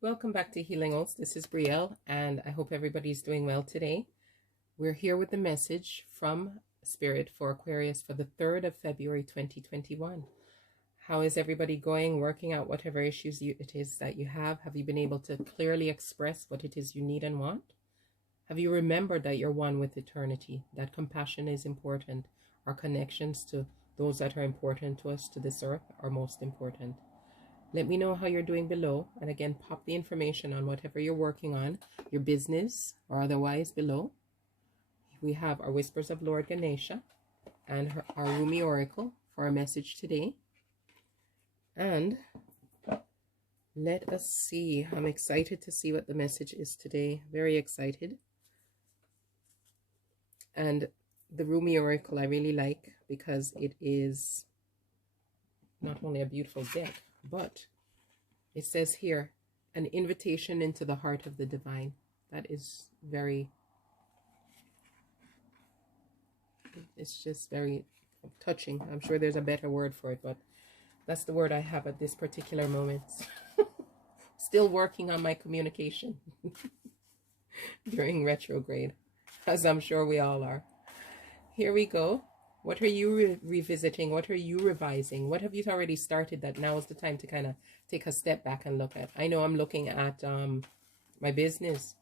Welcome back to Healing Oaths. This is Briel, and I hope everybody's doing well today. We're here with the message from Spirit for Aquarius for the 3rd of February 2021. How is everybody going, working out whatever issues it is that you have? Have you been able to clearly express what it is you need and want? Have you remembered that you're one with eternity, that compassion is important? Our connections to those that are important to us, to this earth, are most important. Let me know how you're doing below, and again, pop the information on whatever you're working on, your business or otherwise, below. We have our Whispers of Lord Ganesha and our Rumi Oracle for our message today. And let us see. I'm excited to see what the message is today. Very excited. And the Rumi Oracle I really like because it is not only a beautiful deck, but it says here, an invitation into the heart of the divine. That is very, it's just very touching. I'm sure there's a better word for it, but that's the word I have at this particular moment. Still working on my communication during retrograde, as I'm sure we all are. Here we go. What are you revisiting? What are you revising? What have you already started that now is the time to kind of take a step back and look at? I know I'm looking at my business.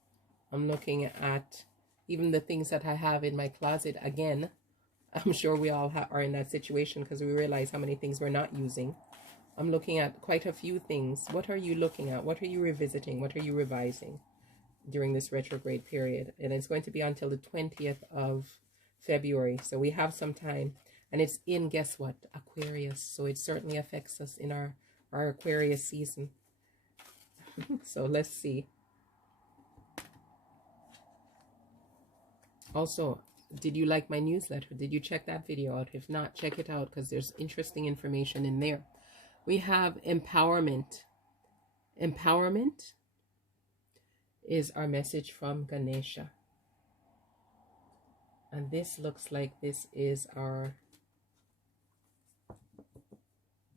I'm looking at even the things that I have in my closet. Again, I'm sure we all are in that situation because we realize how many things we're not using. I'm looking at quite a few things. What are you looking at? What are you revisiting? What are you revising during this retrograde period? And it's going to be until the 20th of February, so we have some time, and it's in, guess what, Aquarius, so it certainly affects us in our Aquarius season. So let's see. Also, did you like my newsletter? Did you check that video out? If not, check it out because there's interesting information in there. We have empowerment. Empowerment is our message from Ganesha. And this looks like this is our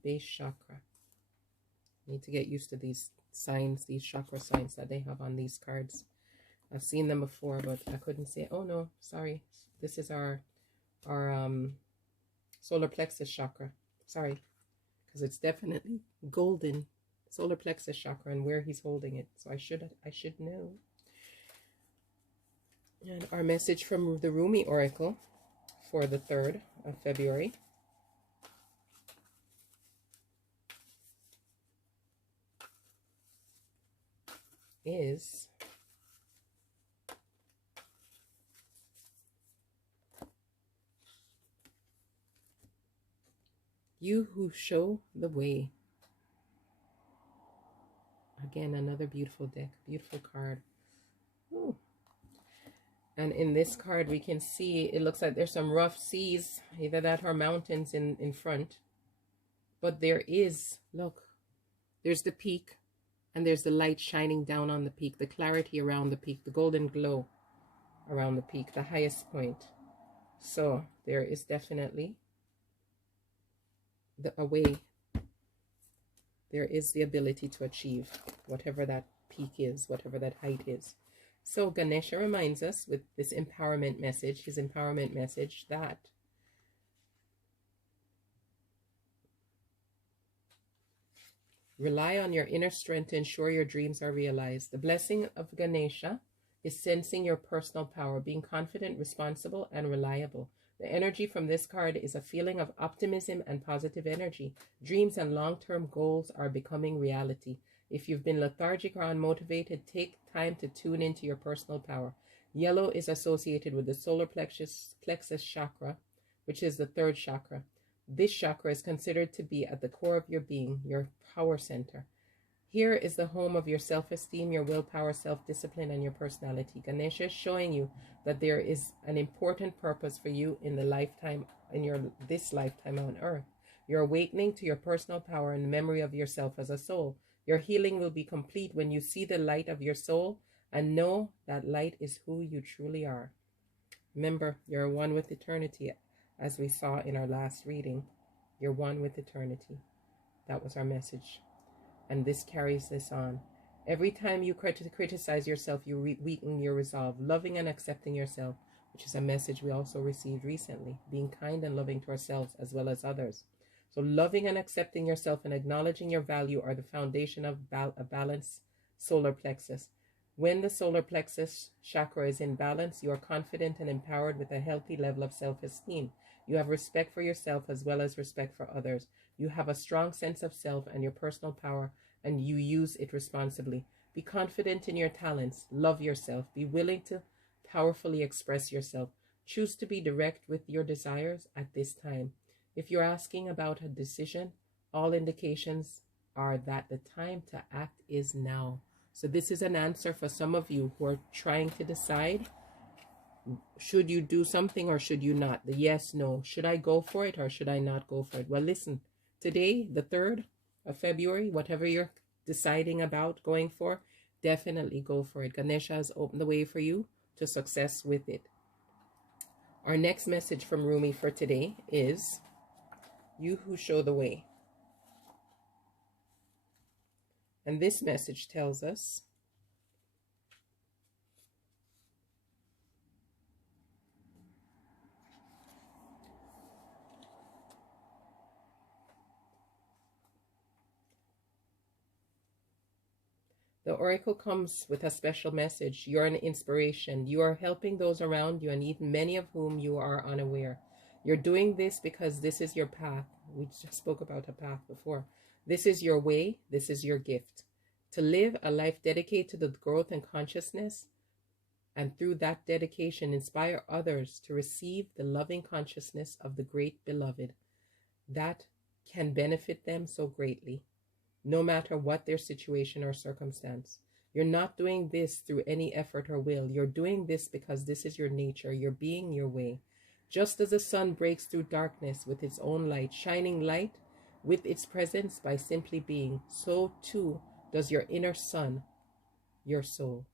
base chakra. Need to get used to these signs, these chakra signs that they have on these cards. I've seen them before, but I couldn't see it. Oh no, sorry. This is our solar plexus chakra. Sorry, because it's definitely golden solar plexus chakra and where he's holding it. So I should know. And our message from the Rumi Oracle for the 3rd of February is you who show the way. Again, another beautiful deck, beautiful card. Ooh. And in this card, we can see, it looks like there's some rough seas, either that or mountains in front. But there is, look, there's the peak, and there's the light shining down on the peak, the clarity around the peak, the golden glow around the peak, the highest point. So there is definitely a way. There is the ability to achieve whatever that peak is, whatever that height is. So Ganesha reminds us with this empowerment message, his empowerment message, that rely on your inner strength to ensure your dreams are realized. The blessing of Ganesha is sensing your personal power, being confident, responsible, and reliable. The energy from this card is a feeling of optimism and positive energy. Dreams and long-term goals are becoming reality. If you've been lethargic or unmotivated, take time to tune into your personal power. Yellow is associated with the solar plexus chakra, which is the 3rd chakra. This chakra is considered to be at the core of your being, your power center. Here is the home of your self-esteem, your willpower, self-discipline, and your personality. Ganesha is showing you that there is an important purpose for you in the lifetime, in this lifetime on earth. You're awakening to your personal power and memory of yourself as a soul. Your healing will be complete when you see the light of your soul and know that light is who you truly are. Remember, you're one with eternity, as we saw in our last reading. You're one with eternity. That was our message. And this carries this on. Every time you criticize yourself, you weaken your resolve. Loving and accepting yourself, which is a message we also received recently. Being kind and loving to ourselves as well as others. So loving and accepting yourself and acknowledging your value are the foundation of a balanced solar plexus. When the solar plexus chakra is in balance, you are confident and empowered with a healthy level of self-esteem. You have respect for yourself as well as respect for others. You have a strong sense of self and your personal power, and you use it responsibly. Be confident in your talents. Love yourself. Be willing to powerfully express yourself. Choose to be direct with your desires at this time. If you're asking about a decision, all indications are that the time to act is now. So this is an answer for some of you who are trying to decide, should you do something or should you not? The yes, no. Should I go for it or should I not go for it? Well, listen, today, the 3rd of February, whatever you're deciding about going for, definitely go for it. Ganesha has opened the way for you to success with it. Our next message from Rumi for today is, you who show the way. And this message tells us, the oracle comes with a special message. You're an inspiration. You are helping those around you, and even many of whom you are unaware. You're doing this because this is your path. We just spoke about a path before. This is your way. This is your gift. To live a life dedicated to the growth and consciousness, and through that dedication, inspire others to receive the loving consciousness of the great beloved. That can benefit them so greatly, no matter what their situation or circumstance. You're not doing this through any effort or will. You're doing this because this is your nature. You're being your way. Just as the sun breaks through darkness with its own light, shining light with its presence by simply being, so too does your inner sun, your soul.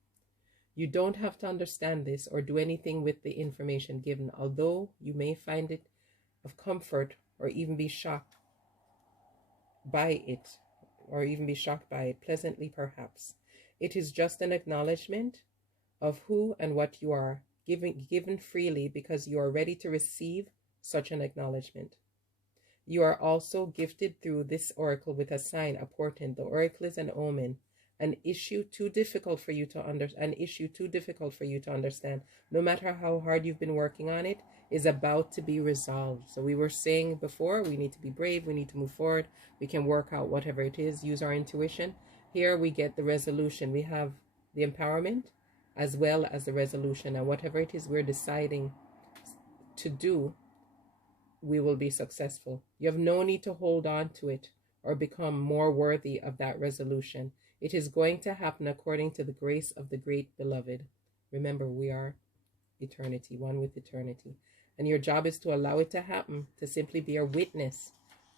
You don't have to understand this or do anything with the information given, although you may find it of comfort or even be shocked by it, pleasantly perhaps. It is just an acknowledgement of who and what you are, given freely because you are ready to receive such an acknowledgement. You are also gifted through this oracle with a sign, a portent. The oracle is an omen, an issue too difficult for you to understand. No matter how hard you've been working on it, is about to be resolved. So we were saying before, we need to be brave, we need to move forward, we can work out whatever it is, use our intuition. Here we get the resolution. We have the empowerment as well as the resolution, and whatever it is we're deciding to do, we will be successful. You have no need to hold on to it or become more worthy of that resolution. It is going to happen according to the grace of the great beloved. Remember, we are eternity, one with eternity. And your job is to allow it to happen, to simply be a witness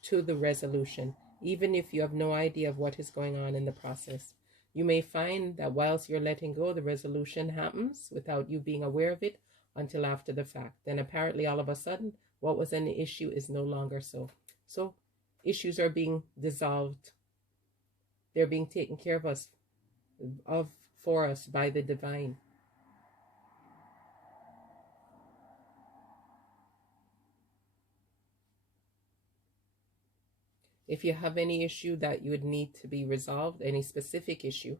to the resolution, even if you have no idea of what is going on in the process. You may find that whilst you're letting go, the resolution happens without you being aware of it until after the fact. Then apparently all of a sudden, what was an issue is no longer so. So issues are being dissolved. They're being taken care of for us by the divine. If you have any issue that you would need to be resolved, any specific issue,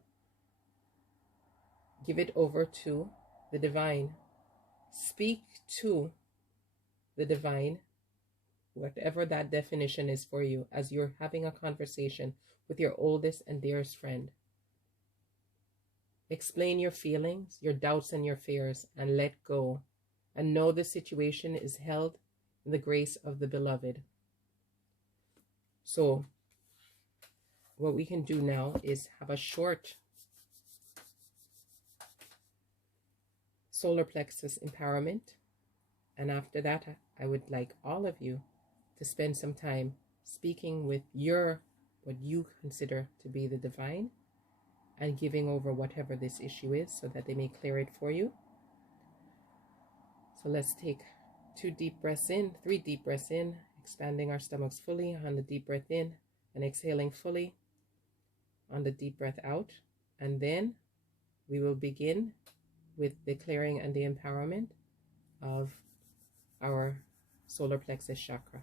give it over to the divine. Speak to the divine, whatever that definition is for you, as you're having a conversation with your oldest and dearest friend. Explain your feelings, your doubts and your fears, and let go, and know the situation is held in the grace of the beloved. So what we can do now is have a short solar plexus empowerment, and after that I would like all of you to spend some time speaking with what you consider to be the divine, and giving over whatever this issue is so that they may clear it for you. So let's take 3 deep breaths in, expanding our stomachs fully on the deep breath in, and exhaling fully on the deep breath out. And then we will begin with the clearing and the empowerment of our solar plexus chakra.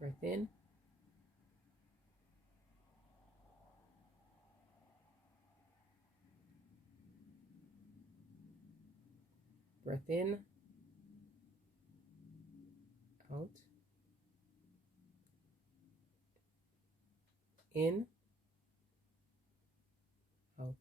Breath in. Breath in. Out. In. Out.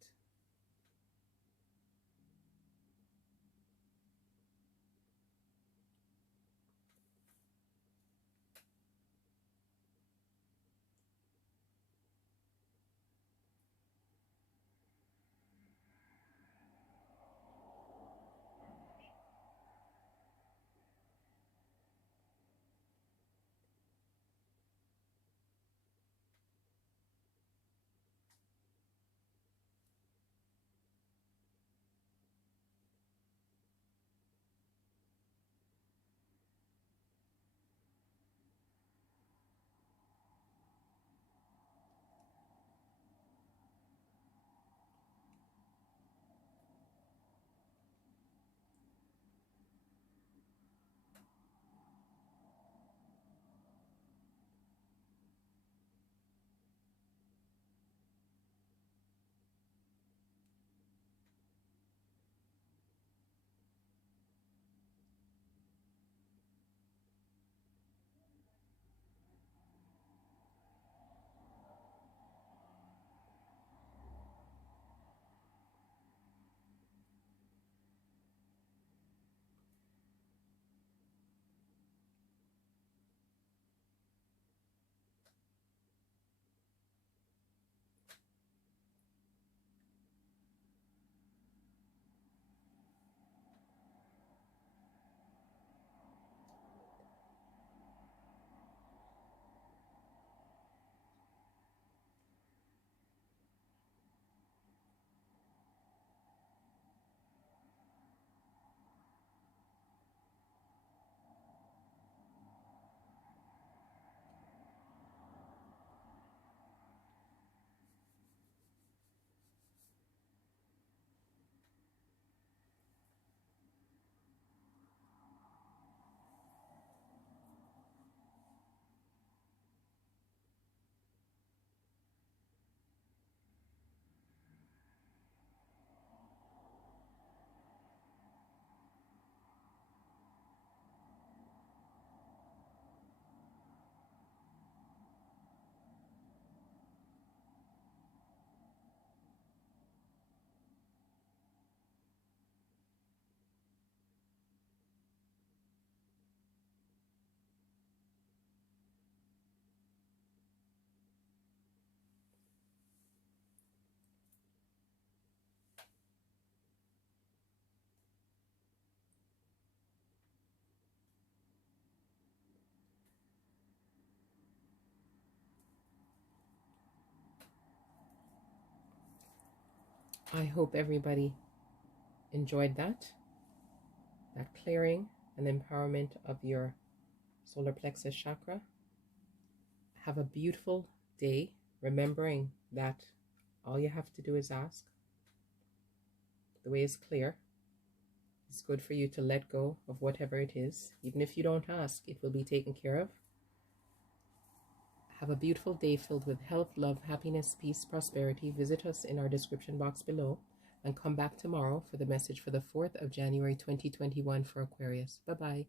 I hope everybody enjoyed that clearing and empowerment of your solar plexus chakra. Have a beautiful day, remembering that all you have to do is ask. The way is clear. It's good for you to let go of whatever it is. Even if you don't ask, it will be taken care of. Have a beautiful day filled with health, love, happiness, peace, prosperity. Visit us in our description box below and come back tomorrow for the message for the 4th of January 2021 for Aquarius. Bye-bye.